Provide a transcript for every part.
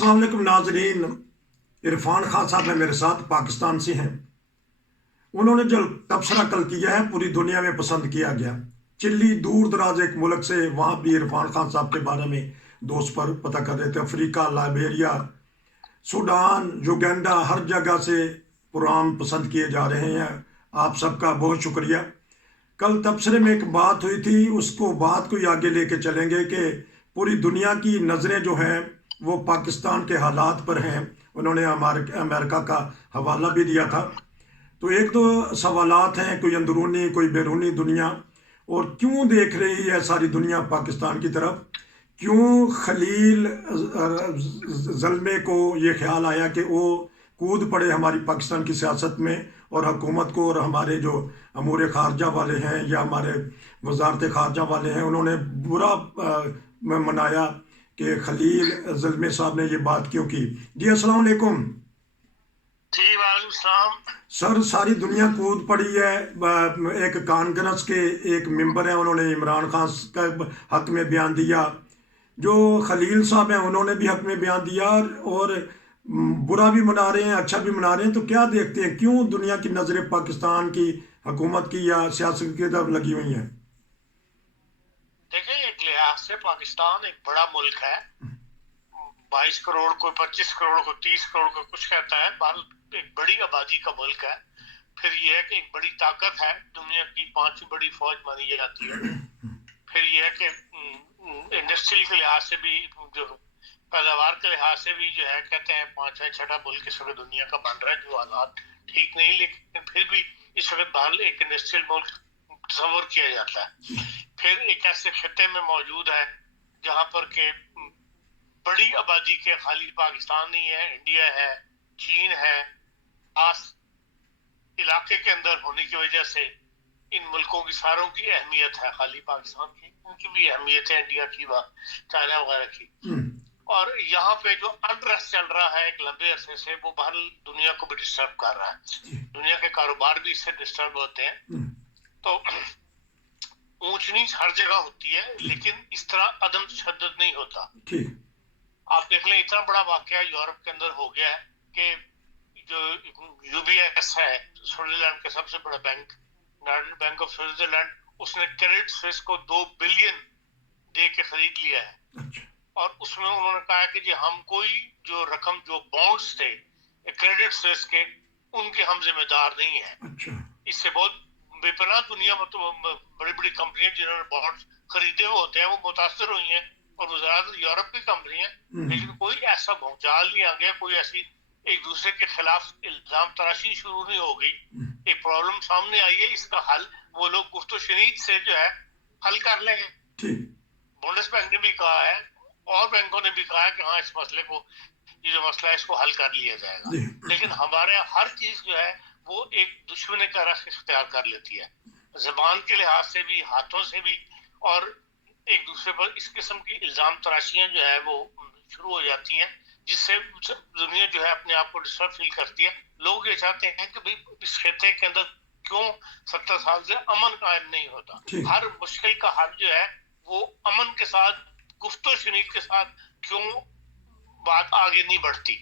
अस्सलाम वालेकुम नाजरीन। इरफान खान साहब है मेरे साथ, पाकिस्तान से हैं। उन्होंने जो तबसरा कल किया है पूरी दुनिया में पसंद किया गया। चिल्ली दूर दराज एक मुल्क से, वहाँ भी इरफान खान साहब के बारे में दोस्त पर पता कर रहे थे। अफ्रीका, लाइबेरिया, सूडान, युगांडा, हर जगह से प्रोग्राम पसंद किए जा रहे हैं। आप सबका बहुत शुक्रिया। कल तबसरे में एक बात हुई थी, उसको बात को ही आगे लेके चलेंगे कि पूरी दुनिया की नज़रें जो हैं वो पाकिस्तान के हालात पर हैं। उन्होंने अमेरिका का हवाला भी दिया था। तो एक दो सवालात हैं, कोई अंदरूनी कोई बैरूनी दुनिया, और क्यों देख रही है सारी दुनिया पाकिस्तान की तरफ। क्यों खलील ज़ल्मे को ये ख्याल आया कि वो कूद पड़े हमारी पाकिस्तान की सियासत में और हुकूमत को, और हमारे जो अमूर खारजा वाले हैं या हमारे वजारत खारजा वाले हैं, उन्होंने बुरा मनाया कि खलील ज़ल्मे साहब ने ये बात क्यों की। जी अस्सलाम वालेकुम। जी वालेकुम सलाम। सर, सारी दुनिया कूद पड़ी है। एक कांग्रेस के एक मेंबर हैं, उन्होंने इमरान खान का हक में बयान दिया। जो खलील साहब हैं उन्होंने भी हक में बयान दिया, और बुरा भी मना रहे हैं, अच्छा भी मना रहे हैं। तो क्या देखते हैं, क्यों दुनिया की नज़रें पाकिस्तान की हुकूमत की या सियासत की तरफ लगी हुई हैं? देखिए, एक लिहाज से पाकिस्तान एक बड़ा मुल्क है। 22 करोड़ को, 25 करोड़ को, 30 करोड़ को कुछ कहता है। एक बड़ी आबादी का मुल्क है। फिर यह है कि एक बड़ी ताकत है, दुनिया की 5वीं बड़ी फौज मानी जाती है। फिर यह है कि इंडस्ट्री के लिहाज से भी, जो पैदावार के लिहाज से भी जो है, कहते हैं 5-6 मुल्क इस वक्त दुनिया का बन रहा है। जो हालात ठीक नहीं, लेकिन फिर भी इस वक्त बाहर एक इंडस्ट्रियल मुल्क तस्वर किया जाता है। फिर एक ऐसे खिते में मौजूद है जहां पर के बड़ी आबादी के खाली पाकिस्तान नहीं है, इंडिया है, चीन है। खास इलाके के अंदर होने की वजह से इन मुल्कों की सारों की अहमियत है, खाली पाकिस्तान की उनकी भी अहमियत है, इंडिया की, चाइना वगैरह की। और यहाँ पे जो अनरेस्ट चल रहा है एक लंबे अरसे से, वो बाहर दुनिया को भी डिस्टर्ब कर रहा है। दुनिया के कारोबार भी इससे डिस्टर्ब होते हैं। तो ऊंच नीच हर जगह होती है, लेकिन इस तरह अदम तशद्दुद नहीं होता। आप देख लें, इतना बड़ा वाकया यूरोप के अंदर हो गया है कि जो यूबीएस है, स्विट्जरलैंड का सबसे बड़ा बैंक, बैंक ऑफ स्विट्जरलैंड, उसने क्रेडिट स्विस को 2 बिलियन दे के खरीद लिया है। और उसमें उन्होंने कहा कि जी हम कोई जो रकम, जो बॉन्ड्स थे क्रेडिट स्विस के, उनके हम जिम्मेदार नहीं है। इससे बहुत बेपनाह दुनिया में तो बड़ी बड़ी कंपनियां जिन्होंने बॉन्ड्स खरीदे हुए होते हैं वो मुतासर हुई हैं, और वो ज्यादातर यूरोप की कंपनी है। लेकिन कोई ऐसा भूचाल नहीं आ गया, कोई ऐसी एक दूसरे के खिलाफ इल्जाम तराशी शुरू नहीं हो गई। एक प्रॉब्लम सामने आई है, इसका हल वो लोग गुफ्तो शनीद से जो है हल कर लेंगे। बुंडेस बैंक ने भी कहा है और बैंकों ने भी कहा है कि हाँ, इस मसले को, ये जो मसला है, इसको हल कर लिया जाएगा। लेकिन हमारे हर चीज जो है वो एक दुश्मनी का रख इख्तियार कर लेती है, जबान के लिहाज से भी, हाथों से भी, और एक दूसरे पर इस किस्म की इल्जाम तराशियां जो है वो शुरू हो जाती हैं, जिससे दुनिया जो है अपने आप को डिस्टर्ब फील करती है। लोग ये चाहते हैं कि भाई इस खिते के अंदर क्यों 70 साल से अमन कायम नहीं होता। हर मुश्किल का हल जो है वो अमन के साथ, गुफ्तो शनीद के साथ क्यों बात आगे नहीं बढ़ती।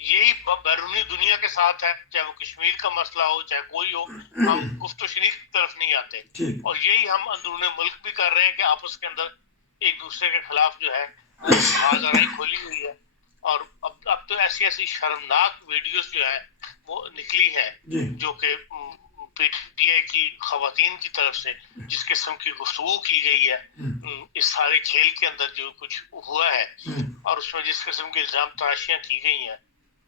यही बैरूनी दुनिया के साथ है, चाहे वो कश्मीर का मसला हो, चाहे कोई हो, हम गुफ्तो शनीद की तरफ नहीं आते। और यही हम अंदरूनी मुल्क भी कर रहे हैं कि आपस के अंदर एक दूसरे के खिलाफ जो है वो आवाज़ खोली हुई है। और अब तो ऐसी ऐसी शर्मनाक वीडियोस जो है वो निकली है, जो कि पीटीआई की खवातीन की तरफ से जिस किस्म की गुफ्तगू की गई है इस सारे खेल के अंदर, जो कुछ हुआ है, और उसमें जिस किस्म की इल्जाम तराशियां की गई हैं,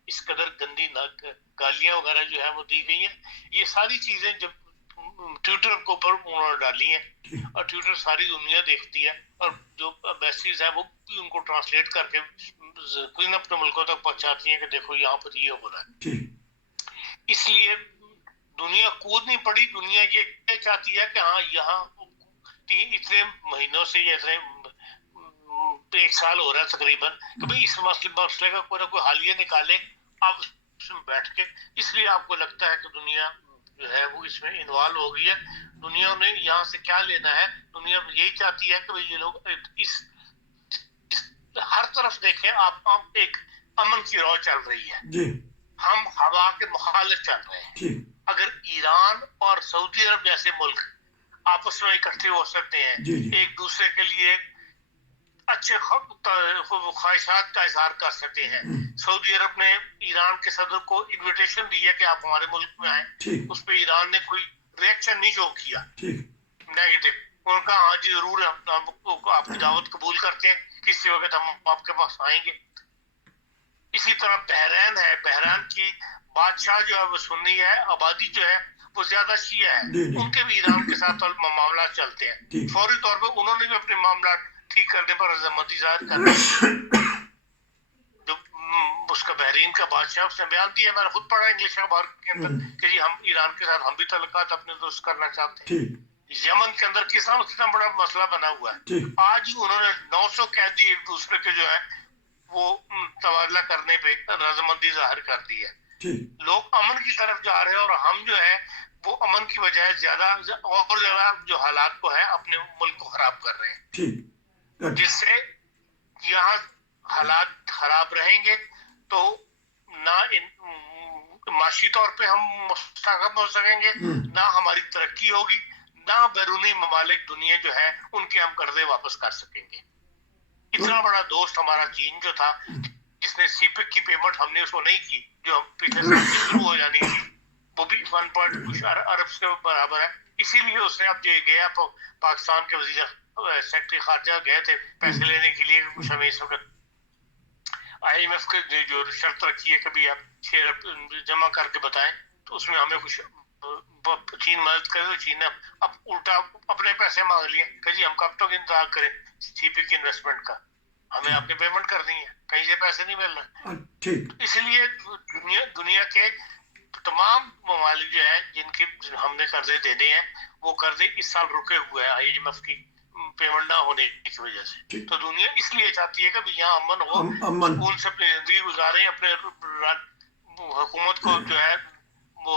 इस कदर गंदी गालियां वगैरह जो है वो दी गई हैं, ये सारी चीजें जब ट्विटर के ऊपर उन्होंने डाली हैं, और ट्विटर सारी दुनिया देखती है, और जो मैसेज है वो भी उनको ट्रांसलेट करके कुछ अपने मुल्कों तक पहुंचाती है कि देखो यहाँ पर ये हो रहा है। इसलिए दुनिया कूद नहीं पड़ी। दुनिया ये चाहती है कि हाँ, यहाँ इतने महीनों से, जैसे 1 साल हो रहा है तकरीबन, कि भाई इस मसले का कोई ना कोई हल ये निकाले आप उसमें बैठ के। इसलिए आपको लगता है कि दुनिया जो है वो इसमें इन्वॉल्व हो गई है। दुनिया ने यहाँ से क्या लेना है? दुनिया यही चाहती है कि भाई ये लोग इस हर तरफ देखें आप एक अमन की रौ चल रही है, जी हम हवा के मुखालिफ चल रहे हैं। ठीक अगर ईरान और सऊदी अरब जैसे मुल्क आपस में इकट्ठे हो सकते हैं, जी जी एक दूसरे के लिए अच्छे ख्वाहिशात का इजहार कर सकते हैं। सऊदी अरब ने ईरान के सदर को इनविटेशन दी है कि आप हमारे मुल्क में आए, ठीक उस पर ईरान ने कोई रिएक्शन नहीं शो किया ठीक नेगेटिव। उनका हाँ जी जरूर हम आपकी दावत कबूल करते हैं, किसी वक्त हम आपके पास आएंगे। इसी तरह बहरैन है, बहरैन की बादशाह जो है वो सुन्नी है, आबादी जो है वो ज्यादा शिया है, जी, जी। उनके भी ईरान के साथ मामला चलते हैं। जी। फौरी तौर पर उन्होंने भी अपने मामला ठीक करने पर रजामंदी जाहिर कर दी। जो उसका बहरीन का बादशाह उसने बयान दिया, मैंने खुद पढ़ा इंग्लिश अखबार के अंदर कि जी हम ईरान के साथ हम भी तल्लुकात अपने दुरुस्त करना चाहते हैं। ठीक यमन के अंदर कितना बड़ा मसला बना हुआ है, ठीक आज ही उन्होंने 900 कैदी एक दूसरे के जो है वो तबादला करने पे रजामंदी जाहिर कर दी है। ठीक लोग अमन की तरफ जा रहे हैं और हम जो है वो अमन की बजाय ज्यादा और ज्यादा जो हालात को है अपने मुल्क को खराब कर रहे हैं, ठीक जिससे यहाँ हालात खराब रहेंगे तो ना माशी तौर पे हम मुस्तहकम हो सकेंगे, ना हमारी तरक्की होगी, ना बैरूनी ममालिक दुनिया जो है उनके हम कर्जे वापस कर सकेंगे। इतना बड़ा दोस्त हमारा चीन जो था, जिसने सीपेक की पेमेंट हमने उसको नहीं की जो पिछले साल से शुरू हो जानी थी, वो भी 1 कुछ अरब से बराबर है। इसीलिए उसने अब जो गया पाकिस्तान के वजीर सेक्रेटरी खारजा गए थे पैसे लेने के लिए, कुछ हमें इस वक्त IMF के जो शर्त रखी है कभी आप शेयर जमा करके बताएं, तो उसमें हमें कुछ चीन मदद करे, तो चीन ने अब उल्टा अपने पैसे मांग लिए कि जी हम कब तक इंतजार करें सीपी की इन्वेस्टमेंट का, हमें आपने पेमेंट कर दी है, कहीं से पैसे नहीं मिल रहे। ठीक इसलिए दुनिया के तमाम ममालिक जो है जिनके हमने कर्जे देने हैं वो कर्जे इस साल रुके हुए हैं IMF की पेमेंट ना होने की वजह से। तो दुनिया इसलिए चाहती है कि यहाँ अमन हो, सुकून से अपनी जिंदगी गुजारें, अपने हुकूमत को जो है वो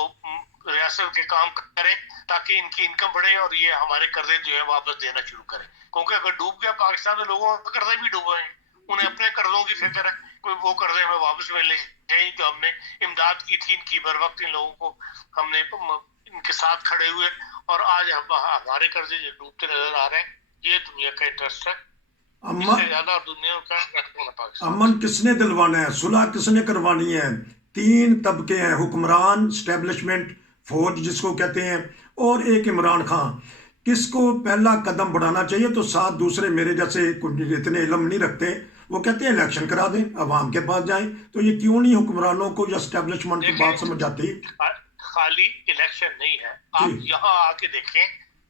रियासत के काम करें ताकि इनकी इनकम बढ़े और ये हमारे कर्जे जो है वापस देना शुरू करें। क्योंकि अगर डूब गया पाकिस्तान तो लोगों के कर्जे भी डूबे हैं, उन्हें अपने कर्जों की फिक्र है, कोई वो कर्जे हमें वापस मिलने चाहिए जो हमने इमदाद की थी इनकी, बर वक्त इन लोगों को हमने इनके साथ खड़े हुए, और आज हमारे कर्जे जो डूबते नजर आ रहे हैं, ये दुनिया का इंटरेस्ट है। इससे ज्यादा दुनिया का अमन किसने दिलवाना है, सुलह किसने करवानी है? 3 तबके हैं, हुक्मरान, स्टैब्लिशमेंट, फौज जिसको कहते हैं, और एक इमरान खान। किसको पहला कदम बढ़ाना चाहिए? तो 7 दूसरे मेरे जैसे इतने इल्म नहीं रखते, वो कहते हैं इलेक्शन करा दें, अवाम के पास जाएं। तो ये क्यों नहीं हुक्मरानों को या स्टैब्लिशमेंट की बात समझ आती? खाली इलेक्शन नहीं है, आप यहाँ आके देखें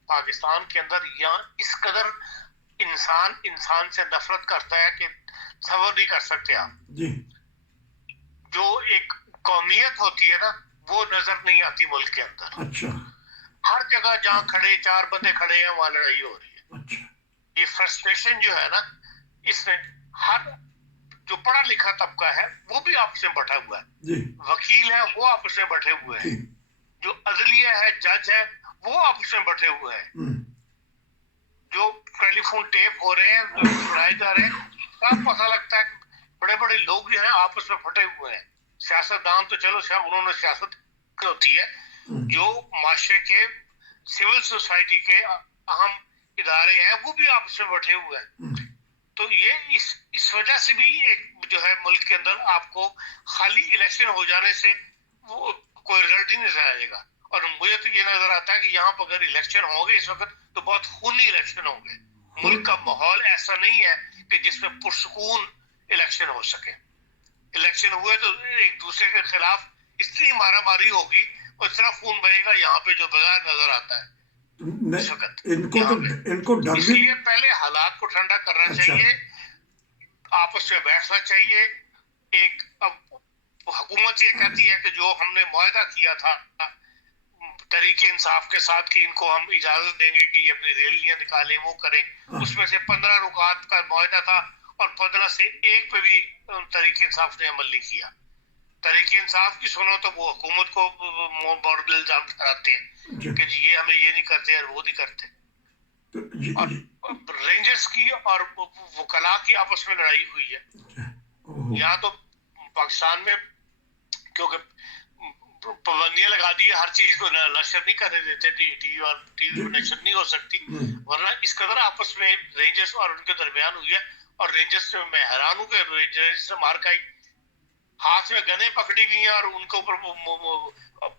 पाकिस्तान के अंदर यहाँ इस कदर इंसान से नफरत करता है कि सबर नहीं कर सकते आप जी। जो एक कौमियत होती है ना वो नजर नहीं आती मुल्क के अंदर। अच्छा। हर जगह जहाँ खड़े 4 बंदे खड़े हैं वहां लड़ाई हो रही है। अच्छा। ये फ्रस्ट्रेशन जो है ना, इसमें हर जो पढ़ा लिखा तबका है वो भी आपस में बटा हुआ है जी। वकील है वो आपस में बटे हुए हैं, जो अदलिया है जज है वो आपस में बटे हुए हैं, जो टेलीफोन टेप हो रहे हैं जो सुनाए जा रहे हैं, तब पता लगता है बड़े बड़े लोग जो हैं आपस में फटे हुए हैं। सियासतदान तो चलो उन्होंने सियासत होती है, जो माशरे के सिविल सोसाइटी के अहम इदारे हैं वो भी आपस में बैठे हुए हैं। तो ये इस वजह से भी एक जो है मुल्क के अंदर आपको खाली इलेक्शन हो जाने से वो कोई रिजल्ट ही नहीं आएगा। और मुझे तो ये नजर आता है कि यहाँ पर अगर इलेक्शन होंगे इस वक्त तो बहुत खूनी इलेक्शन होंगे। मुल्क का माहौल ऐसा नहीं है कि जिसमें पुरसुकून इलेक्शन हो सके। इलेक्शन हुए तो एक दूसरे के खिलाफ इतनी मारामारी होगी और इतना खून बहेगा यहाँ पे जो बगैर नजर आता है इस वक्त। इनको डर इसलिए पहले हालात को ठंडा करना चाहिए, आपस में बैठना चाहिए। एक अब हुकूमत ये कहती है कि जो हमने मुआहदा किया था तरीके इंसाफ के साथ कि इनको हम इजाजत देंगे कि ये अपनी रैलियां निकालें वो करें, उसमें से 15 रुकात का मुआहदा था और 15 से 1 पे भी तरीके इंसाफ ने अमल नहीं किया। तरीके इंसाफ की सुनो तो वो हुकूमत को बड़ा इल्जाम ठहराते हैं कि ये हमें ये नहीं करते और वो नहीं करते। तो جی اور جی رینجرز کی اور وکلا کی آپس میں لڑائی ہوئی ہے. اوہ، یہاں تو پاکستان میں کیونکہ پابندیاں لگا دی ہر چیز کو نشر نہیں کرنے دیتے, ٹی وی جی پہ نشر نہیں ہو سکتی, ہوں، ورنہ اس قدر آپس میں رینجرز اور ان کے درمیان ہوئی ہے. اور رینجرز سے میں حیران ہوں کہ رینجرز سے مار کھائی, ہاتھ میں گنے پکڑی ہوئی ہیں اور ان کے اوپر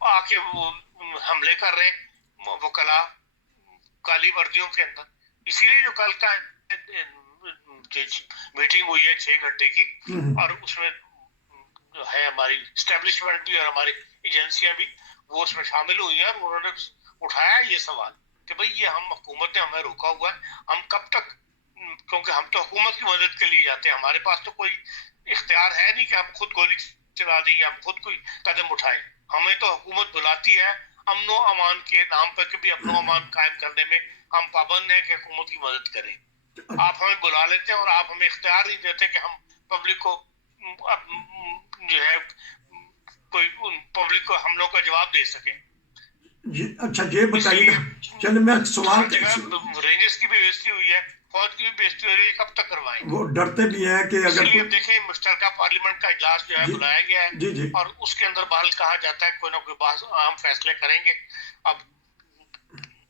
آ کے حملے کر رہے ہیں وکلا کالی وردیوں کے اندر. اسی لیے جو کل کا میٹنگ ہوئی ہے 6 گھنٹے کی, ہوں، اور اس میں جو ہے ہماری اسٹیبلشمنٹ بھی اور ہماری ایجنسیاں بھی وہ اس میں شامل ہوئی ہیں, اور انہوں نے اٹھایا یہ سوال کہ بھئی یہ ہم حکومت نے ہمیں روکا ہوا ہے, ہم کب تک, کیونکہ ہم تو حکومت کی مدد کے لیے جاتے ہیں, ہمارے پاس تو کوئی اختیار ہے نہیں کہ ہم خود گولی چلا دیں یا ہم خود کوئی قدم اٹھائیں. ہمیں تو حکومت بلاتی ہے امن و امان کے نام پر کہ بھی امن و امان قائم کرنے میں ہم پابند ہیں کہ حکومت کی مدد کریں. آپ ہمیں بلا لیتے ہیں اور آپ ہمیں اختیار نہیں دیتے کہ ہم پبلک کو جو ہے کوئی پبلک کو حملوں کا جواب دے سکیں. جی اچھا یہ اس بتائیے لیے نا, چلے میں ہر سوال جگہ رینجرز کی بھی بےزتی ہوئی ہے, فوج کی بھی بےزتی ہو رہی ہے, کب تک کروائیں گے. وہ ڈرتے بھی ہیں کہ اسی اگر لیے کوئی, دیکھیں مشترکہ پارلیمنٹ کا اجلاس جو ہے جی بلایا گیا ہے, جی جی اور اس کے اندر بحال کہا جاتا ہے کوئی نہ کوئی بات اہم فیصلے کریں گے. اب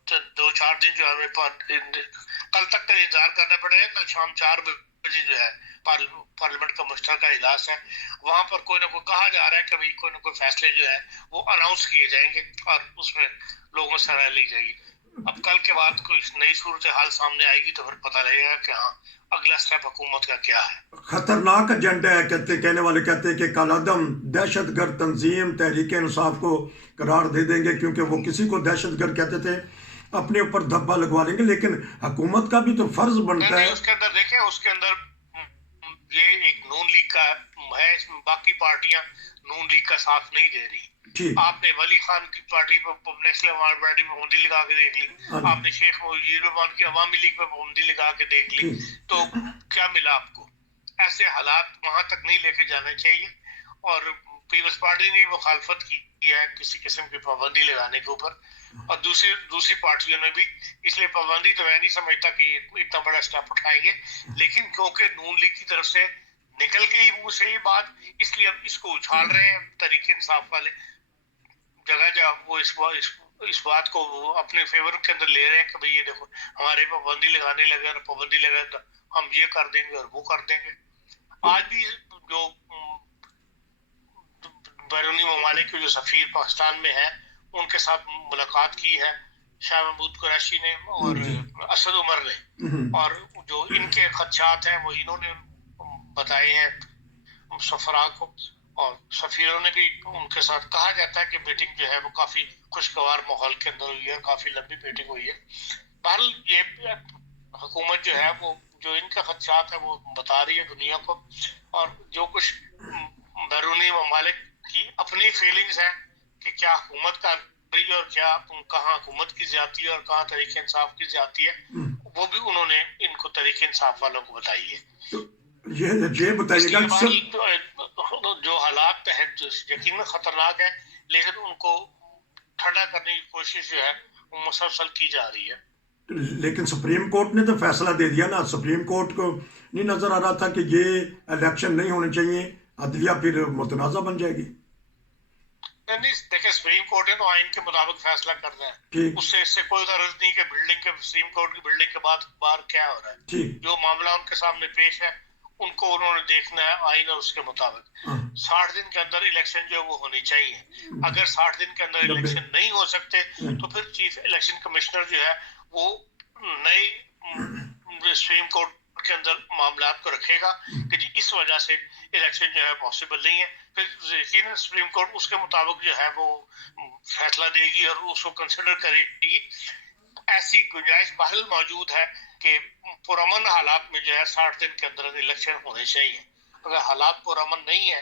2-4 دن جو ہے کل تک کا انتظار کرنا پڑے گا. کل شام 4 بجے جو ہے پارلیمنٹ کا مشترکہ اجلاس ہے, وہاں پر کوئی نہ کوئی کہا جا رہا ہے کہ بھئی کوئی نہ کوئی فیصلے جو ہے وہ اناؤنس کیے جائیں گے اور اس میں لوگوں سے رائے لی جائے گی. اب کل کے بعد کوئی نئی صورتحال سامنے آئے گی تو پھر پتہ لگے گا کہ ہاں اگلا سٹیپ حکومت کا کیا ہے. خطرناک ایجنڈا ہے, کہنے والے کہتے ہیں کہ کالعدم دہشت گرد تنظیم تحریک انصاف کو قرار دے دیں گے, کیونکہ وہ کسی کو دہشت گرد کہتے تھے اپنے اوپر دھبا لگوا لیں گے, لیکن حکومت کا بھی تو فرض بنتا نہیں, ہے. اس کے اندر دیکھیں, اس کے اندر یہ ایک نون لیگ کا ہے, اس میں باقی پارٹیاں نون لیگ کا ساتھ نہیں دے رہی. ٹھیک, آپ نے ولی خان کی پارٹی پہ نیشنل عوام پارٹی پہ پابندی لگا کے دیکھ لی, ہاں جی, آپ نے شیخ مجیب الرحمان کی عوامی لیگ پہ پابندی لگا کے دیکھ لی, ٹھیک, تو کیا ملا آپ کو؟ ایسے حالات وہاں تک نہیں لے کے جانے چاہیے. اور پیپلز پارٹی نے مخالفت کی ہے کسی قسم کی پابندی لگانے کے اوپر, اور دوسری پارٹیوں نے بھی. اس لیے پابندی تو میں نہیں سمجھتا کہ اتنا بڑا اسٹیپ اٹھائیں گے, لیکن کیونکہ نون لیگ کی طرف سے نکل گئی منہ سے یہ بات, اس لیے اب اس کو اچھال رہے ہیں تحریک انصاف والے جگہ جگہ. وہ اس بات کو وہ اپنے فیور کے اندر لے رہے ہیں کہ بھئی یہ دیکھو ہمارے پابندی لگانے لگے, اور پابندی لگے تو ہم یہ کر دیں گے اور وہ کر دیں گے. آج بھی جو بیرونی ممالک کے جو سفیر پاکستان میں ہیں ان کے ساتھ ملاقات کی ہے شاہ محمود قریشی نے اور جی, اسد عمر نے, اور جو ان کے خدشات ہیں وہ انہوں نے بتائے ہیں سفراء کو, اور سفیروں نے بھی ان کے ساتھ. کہا جاتا ہے کہ میٹنگ جو ہے وہ کافی خوشگوار ماحول کے اندر ہوئی ہے, کافی لمبی میٹنگ ہوئی ہے. بہرحال یہ حکومت جو ہے وہ جو ان کے خدشات ہیں وہ بتا رہی ہے دنیا کو, اور جو کچھ بیرونی ممالک کی اپنی فیلنگز ہیں کہ کیا حکومت کا رہی ہے اور کیا کہاں حکومت کی زیادتی ہے اور کہاں تحریک انصاف کی زیادتی ہے, وہ بھی انہوں نے ان کو تحریک انصاف والوں کو بتائی ہے. تو یہ بتائیے اس گا لیے سر, جو حالات ہیں یقیناً خطرناک ہیں, لیکن ان کو ٹھنڈا کرنے کی کوشش جو ہے وہ مسلسل کی جا رہی ہے. لیکن سپریم کورٹ نے تو فیصلہ دے دیا نا, سپریم کورٹ کو نہیں نظر آ رہا تھا کہ یہ الیکشن نہیں ہونے چاہیے, عدلیہ پھر متنازع بن جائے گی. نہیں دیکھیں, سپریم کورٹ نے تو آئین کے مطابق فیصلہ کرنا ہے, ٹھیک, اس سے کوئی غرض نہیں کہ بلڈنگ کے سپریم کورٹ کی بلڈنگ کے بعد باہر کیا ہو رہا ہے. ٹھیک, جو معاملہ ان کے سامنے پیش ہے ان کو انہوں نے دیکھنا ہے آئین اور اس کے مطابق. 60 دن کے اندر الیکشن جو ہے وہ ہونی چاہیے. اگر 60 دن کے اندر الیکشن نہیں ہو سکتے تو پھر چیف الیکشن کمشنر جو ہے وہ نئے سپریم کورٹ کے اندر معاملات کو رکھے گا کہ جی اس وجہ سے الیکشن جو ہے پاسبل نہیں ہے. پھر یقیناً سپریم کورٹ اس کے مطابق جو ہے وہ فیصلہ دے گی اور اس کو کنسیڈر کرے گی. ایسی گنجائش بحال موجود ہے کہ پرامن حالات میں جو ہے 60 دن کے اندر الیکشن ہونے چاہیے. اگر حالات پرامن نہیں ہے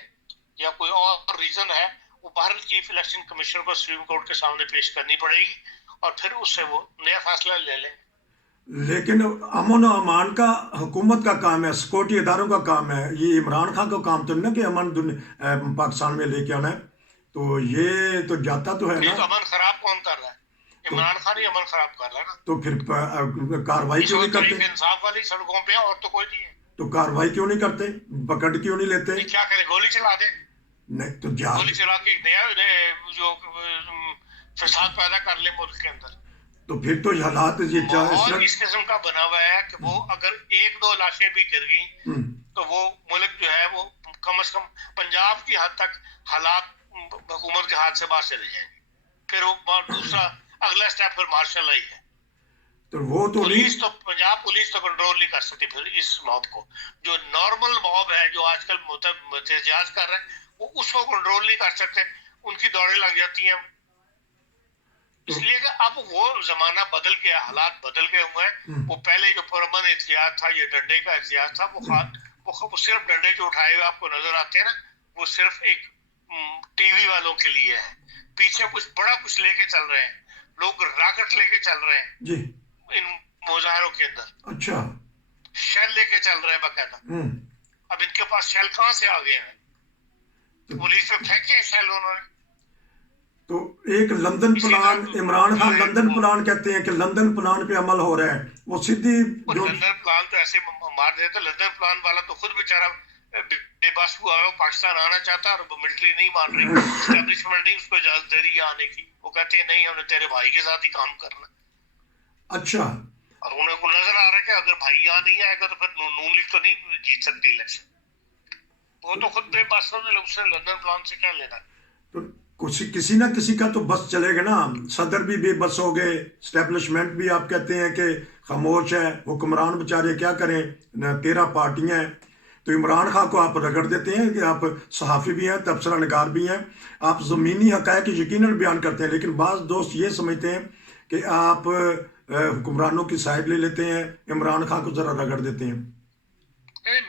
یا کوئی اور ریزن ہے, وہ بہرحال چیف الیکشن کمشنر کو سپریم کورٹ کے سامنے پیش کرنی پڑے گی اور پھر اس سے وہ نیا فیصلہ لے لیں. لیکن امن و امان کا حکومت کا کام ہے, سیکورٹی اداروں کا کام ہے, یہ عمران خان کا کام تو نہیں کہ امن پاکستان میں لے کے آنا ہے, تو یہ تو جاتا تو ہے نا. امن خراب کون کر رہا ہے؟ इमरान खान ही अमल खराब कर रहा है ना। तो फिर कार्रवाई इस क्यों नहीं वक्त करते? तहरीक इंसाफ वाली सड़कों पे है और तो कोई नहीं है। तो कार्रवाई क्यों नहीं करते? पकड़ क्यों नहीं लेते? नहीं, क्या करें, गोली चला दे, नहीं तो जा गोली चला के एक नया जो फसाद पैदा कर ले मुल्क के अंदर। तो फिर तो ये हालात ये माहौल इस किस्म का बना हुआ है कि वो अगर एक दो लाशें भी गिर गई तो वो मुल्क जो है वो कम से कम पंजाब की हद तक हालात हुकूमत के हाथ से बाहर चले जाएंगे। फिर वो दूसरा अगला स्टेप फिर मार्शल आई है। तो वो तो नहीं, पुलिस तो पंजाब पुलिस तो कंट्रोल नहीं कर सकती फिर इस मॉब को। जो नॉर्मल मॉब है जो आजकल एहतजाज कर रहे हैं वो उसको कंट्रोल नहीं कर सकते, उनकी दौड़ें लग जाती हैं। इसलिए कि अब वो जमाना बदल गया, हालात बदल गए हुए हैं। वो पहले जो पुरअमन एहतियात था, ये डंडे का एहतियात था, वो सिर्फ डंडे जो उठाए हुए आपको नजर आते हैं ना, वो सिर्फ एक टीवी वालों के लिए है। पीछे कुछ बड़ा कुछ लेके चल रहे हैं लोग, रॉकेट लेके चल रहे हैं जी इन मुजाहरों के अंदर। अच्छा शेल लेके चल रहे हैं बाकायदा। अब इनके पास शेल कहाँ से आ गए हैं? पुलिस पे फेंके शेल उन्होंने। तो एक London plan, Imran Khan London plan कहते हैं कि लंदन प्लान पे अमल हो रहा है, वो सीधी जो लंदन प्लान तो ऐसे मार देते। लंदन प्लान वाला तो खुद बेचारा बेबस हुआ है, पाकिस्तान आना चाहता है और मिलिट्री नहीं मान रही, एस्टेब्लिशमेंट नहीं उसको इजाजत दे रही है आने की। वो कहते हैं नहीं, हमने तेरे भाई के साथ ही काम करना। अच्छा, और उन्हें को नजर आ रहा है कि अगर भाई यहाँ नहीं आएगा तो फिर नून लीग तो नहीं जीत सकती इलेक्शन। वो तो खुद बेबस होने, उससे लंदन प्लान से क्या लेना। तो किसी ना किसी का तो बस चलेगा ना। सदर भी बेबस हो गए, स्टैब्लिशमेंट भी आप कहते हैं कि खामोश है, हुक्मरान बेचारे क्या करें, 13 पार्टियां हैं। तो इमरान खान को आप रगड़ देते हैं कि आप सहाफ़ी भी हैं, तबसरा नगार भी हैं, आप ज़मीनी हक़ाइक़ यकीनन बयान करते हैं, लेकिन बाज़ दोस्त ये समझते हैं कि आप हुक्मरानों की साइड ले लेते हैं, इमरान खान को ज़रा रगड़ देते हैं।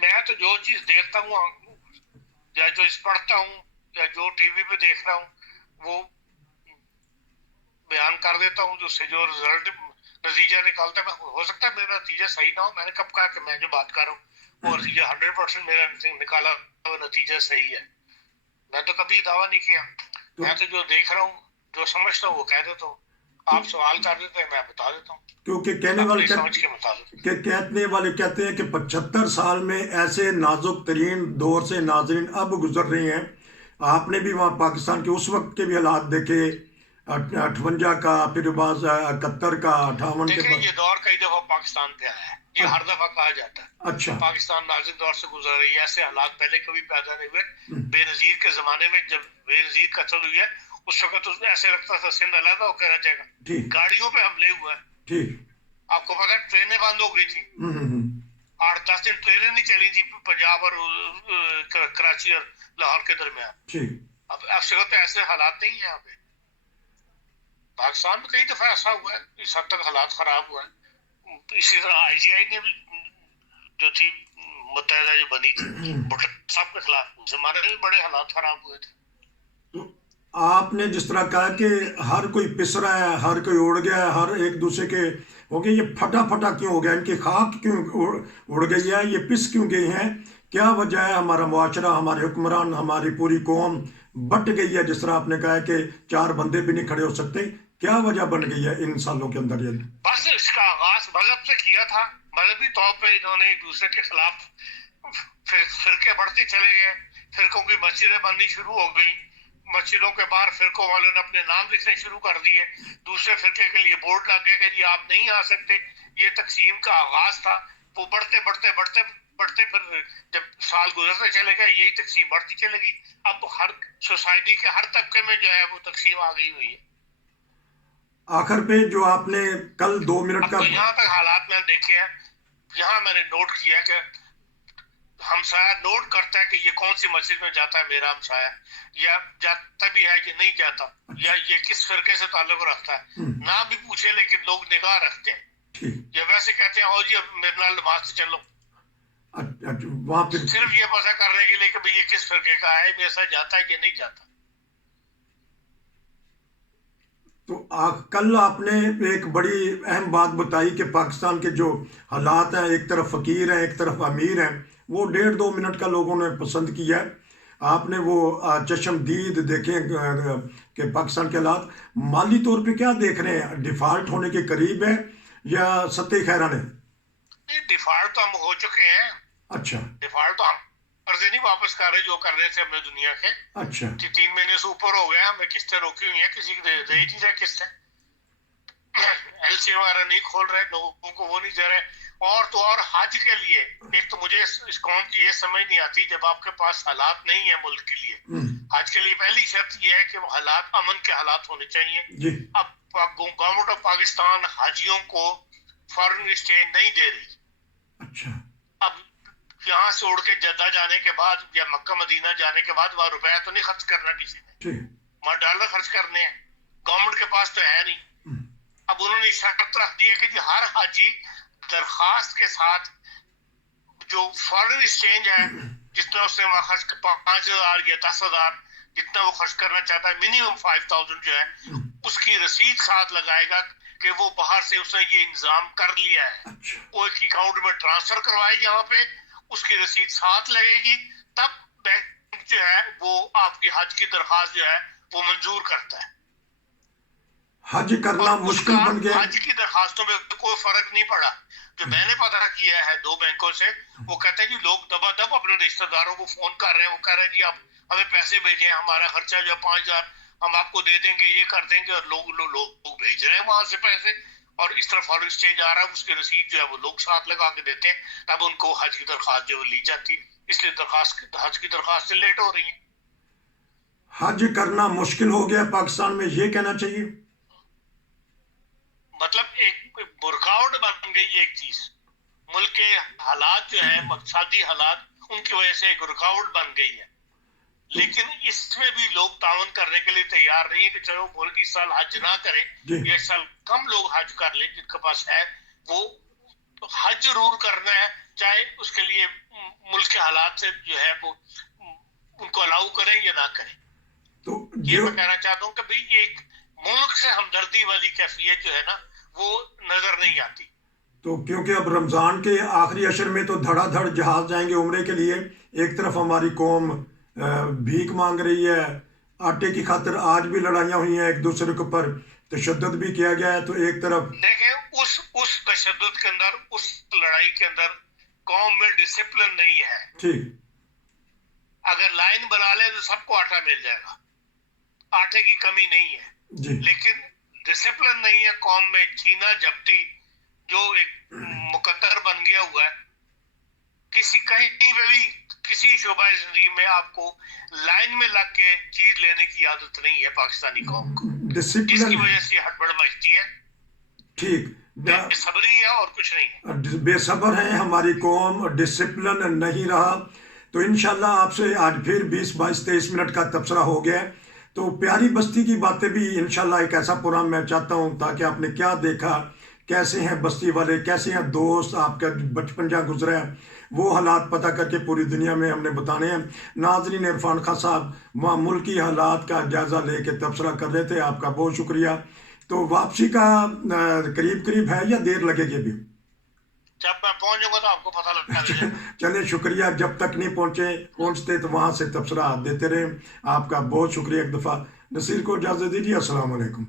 मैं तो जो चीज़ देखता हूँ या जो पढ़ता हूँ या जो टीवी पे देख रहा हूँ वो बयान कर देता हूँ, जो रिजल्ट नतीजा निकालता है। हो सकता है मेरा नतीजा सही ना हो, मैंने कब कहा कि मैं जो बात कर रहा हूँ वो नतीजा 100% मेरा निकाला हुआ नतीजा सही है। मैं तो कभी दावा नहीं किया। मैं तो जो देख रहा हूँ, जो समझता हूँ वो कह देता हूँ। आप सवाल कर देते हैं, मैं बता देता हूँ, क्योंकि कहने वाले समझ के मुताबिक। कहने वाले कहते हैं कि 75 साल में ऐसे नाजुक तरीन दौर से नाजरीन अब गुजर रहे हैं। आपने भी वहाँ पाकिस्तान के उस वक्त के भी हालात देखे, 58 का, फिर बाद 71 का, 58 के बाद। ये दौर कई दफा पाकिस्तान पे आया है, ये हर दफा कहा जाता है। अच्छा, पाकिस्तान नाजुक दौर से गुजर रही है, ऐसे हालात पहले कभी पैदा नहीं हुए। बेनजीर के जमाने में जब बेनजीर कत्ल हुई है उस वक्त उसमें ऐसे लगता था सिंध अलग होकर रह जाएगा। गाड़ियों पे हमले हुए हैं, ठीक, आपको पता है, ट्रेनें बंद हो गई थी, 8-10 दिन ट्रेनें नहीं चली थी पंजाब और कराची और लाहौर के दरमियान। अब ऐसे हालात नहीं है यहाँ पे। पाकिस्तान में कई दफा ऐसा हुआ है, इस हद तक हालात खराब हुआ है। इसी तरह IGI ने भी जो थी मुत्तहिदा जो बनी थी भुट्टो साहब के खिलाफ, उस जमाने में बड़े हालात खराब हुए थे। तो आपने जिस तरह कहा कि हर कोई पिस रहा है, हर कोई उड़ गया है, हर एक दूसरे के हो गए, ये फटा फटा क्यों हो गया, इनकी खाक क्यों उड़ गई है, ये पिस क्यों गई हैं, क्या वजह है? हमारा मुआशरा, हमारे हुक्मरान, हमारी पूरी कौम बट गई है। जिस तरह आपने कहा कि 4 बंदे भी नहीं खड़े हो सकते, क्या वजह बन गई है इन सालों के अंदर? ये बस इसका आगाज मजहब से किया था। मजहबी तौर पे इन्होंने एक दूसरे के खिलाफ फिरके बढ़ते चले गए, फिरकों की मस्जिदें बननी शुरू हो गई, मस्जिदों के बाहर फिरकों वालों ने अपने नाम लिखने शुरू कर दिए, दूसरे फिरके के लिए बोर्ड लग गए कि जी आप नहीं आ सकते। ये तकसीम का आगाज था, वो बढ़ते बढ़ते बढ़ते बढ़ते फिर जब साल गुजरते चले गए यही तकसीम बढ़ती चलेगी। अब हर सोसाइटी के हर तबके में जो है वो तकसीम आ गई हुई है। आखिर पे जो आपने कल 2 मिनट का, तो यहाँ तक हालात मैंने देखे हैं, यहाँ मैंने नोट किया कि हमसाया नोट करता है कि ये कौन सी मस्जिद में जाता है मेरा हमसाया, या जाता भी है कि नहीं जाता, या ये किस फिरके से ताल्लुक रखता है, ना भी पूछे लेकिन लोग निगाह रखते हैं। ये वैसे कहते हैं और जी अब मेरे नाल नमाज से चलो, वहां पे सिर्फ ये पता करने के लिए कि भाई ये किस फिरके का है, मेरे साथ जाता है कि नहीं जाता। तो कल आपने एक बड़ी अहम बात बताई कि पाकिस्तान के जो हालात हैं, एक तरफ फकीर हैं, एक तरफ अमीर हैं, वो 1.5-2 मिनट का लोगों ने पसंद किया है। آپ نے وہ چشمدید دیکھے کہ پاکستان کے حالات مالی طور پہ کیا دیکھ رہے ہیں؟ ڈیفالٹ ہونے کے قریب ہے یا ستے خیران ہے؟ ڈیفالٹ تو ہم ہو چکے ہیں. اچھا ڈیفالٹ تو ہم قرضے نہیں واپس کر رہے جو کر رہے تھے اپنے دنیا کے. اچھا 3 مہینے سے اوپر ہو گیا, ہمیں قسطیں روکی ہوئی ہیں, کسی کو دے ہی نہیں رہے قسطیں. ایل سی وغیرہ نہیں کھول رہے, لوگوں کو وہ نہیں دے رہے. اور تو اور حج کے لیے ایک تو مجھے اس قوم کی یہ سمجھ نہیں آتی, جب آپ کے پاس حالات نہیں ہیں ملک کے لیے, حج کے لیے پہلی شرط یہ ہے کہ وہ حالات امن کے حالات ہونے چاہیے. جی اب گورنمنٹ آف پاکستان حاجیوں کو فارن ایکسچینج نہیں دے رہی. اچھا اب یہاں سے اڑ کے جدہ جانے کے بعد یا مکہ مدینہ جانے کے بعد وہاں روپیہ تو نہیں خرچ کرنا کسی نے, ٹھیک وہاں ڈالر خرچ کرنے ہیں, گورنمنٹ کے پاس تو ہے نہیں. اب انہوں نے شرط رکھ دی ہے کہ ہر حاجی درخواست کے ساتھ جو فارن ایکسچینج ہے جتنا اس نے وہاں خرچ 5,000 یا 10,000 جتنا وہ خرچ کرنا چاہتا ہے, منیمم 5,000 جو ہے اس کی رسید ساتھ لگائے گا کہ وہ باہر سے اس نے یہ انتظام کر لیا ہے. وہ ایک اکاؤنٹ میں ٹرانسفر کروائے یہاں پہ, اس کی رسید ساتھ لگے گی, تب بینک جو ہے وہ آپ کی حج کی درخواست جو ہے وہ منظور کرتا ہے. حج کرنا مشکل بن گیا. حج کی درخواستوں میں کوئی فرق نہیں پڑا. جو میں نے پتہ کیا ہے 2 بینکوں سے, وہ کہتے ہیں جی لوگ دبا دب اپنے رشتہ داروں کو فون کر رہے ہیں, وہ کہہ رہے ہیں جی آپ ہمیں پیسے بھیجیں, ہمارا خرچہ جو ہے 5,000 ہم آپ کو دے دیں گے, یہ کر دیں گے, اور لوگ بھیج رہے ہیں وہاں سے پیسے, اور اس طرح فارن ایکسچینج آ رہا ہے, اس کی رسید جو ہے وہ لوگ ساتھ لگا کے دیتے ہیں, تب ان کو حج کی درخواست جو لی جاتی ہے. اس لیے حج کی درخواست لیٹ ہو رہی ہیں. حج کرنا مشکل ہو گیا پاکستان میں, یہ کہنا چاہیے. مطلب ایک رکاوٹ بن گئی ہے ایک چیز, ملک کے حالات جو ہیں اقتصادی حالات, ان کی وجہ سے ایک رکاوٹ بن گئی ہے. لیکن اس میں بھی لوگ تعاون کرنے کے لیے تیار نہیں ہے کہ چلو ملک اس سال حج نہ کرے, یا اس سال کم لوگ حج کر لیں, جن کے پاس ہے وہ حج ضرور کرنا ہے, چاہے اس کے لیے ملک کے حالات سے جو ہے وہ ان کو الاؤ کریں یا نہ کریں. تو یہ میں کہنا چاہتا ہوں کہ بھئی ایک ملک سے ہمدردی والی کیفیت جو ہے نا وہ نظر نہیں آتی. تو کیونکہ اب رمضان کے آخری عشر میں تو دھڑا دھڑ جہاز جائیں گے عمرے کے لیے, ایک طرف ہماری قوم بھیک مانگ رہی ہے, آٹے کی خاطر آج بھی لڑائیاں ہوئی ہیں, ایک دوسرے کے اوپر تشدد بھی کیا گیا ہے. تو ایک طرف دیکھیں اس تشدد کے اندر, اس لڑائی کے اندر قوم میں ڈسپلن نہیں ہے. ٹھیک, اگر لائن بنا لیں تو سب کو آٹا مل جائے گا, آٹے کی کمی نہیں ہے, جی لیکن ڈسپلن نہیں ہے قوم میں. چھینا جھپٹی جو ایک مقدر بن گیا ہوا ہے, کہیں پہ بھی کسی شعبہ زندگی میں آپ کو لائن میں لگ کے چیز لینے کی عادت نہیں ہے پاکستانی قوم کو, جس کی وجہ سے ہڑبڑ مچتی ہے. ٹھیک, بے صبری ہے اور کچھ نہیں ہے. بے صبر ہے ہماری قوم, ڈسپلن نہیں رہا. تو انشاءاللہ آپ سے آج پھر 20 22 23 منٹ کا تبصرہ ہو گیا. تو پیاری بستی کی باتیں بھی انشاءاللہ ایک ایسا پروگرام میں چاہتا ہوں تاکہ آپ نے کیا دیکھا, کیسے ہیں بستی والے, کیسے ہیں دوست, آپ کا بچپن جہاں گزرا ہے, وہ حالات پتہ کر کے پوری دنیا میں ہم نے بتانے ہیں. ناظرین, عرفان خان صاحب وہاں ملکی حالات کا جائزہ لے کے تبصرہ کر رہے تھے, آپ کا بہت شکریہ. تو واپسی کا قریب ہے یا دیر لگے گی ابھی؟ جب میں پہنچ جاؤں گا تو آپ کو پتہ لگ جائے گا. چلیں شکریہ, جب تک نہیں پہنچتے تو وہاں سے تبصرہ دیتے رہیں. آپ کا بہت شکریہ ایک دفعہ. نصیر کو اجازت دیجیے, السلام علیکم.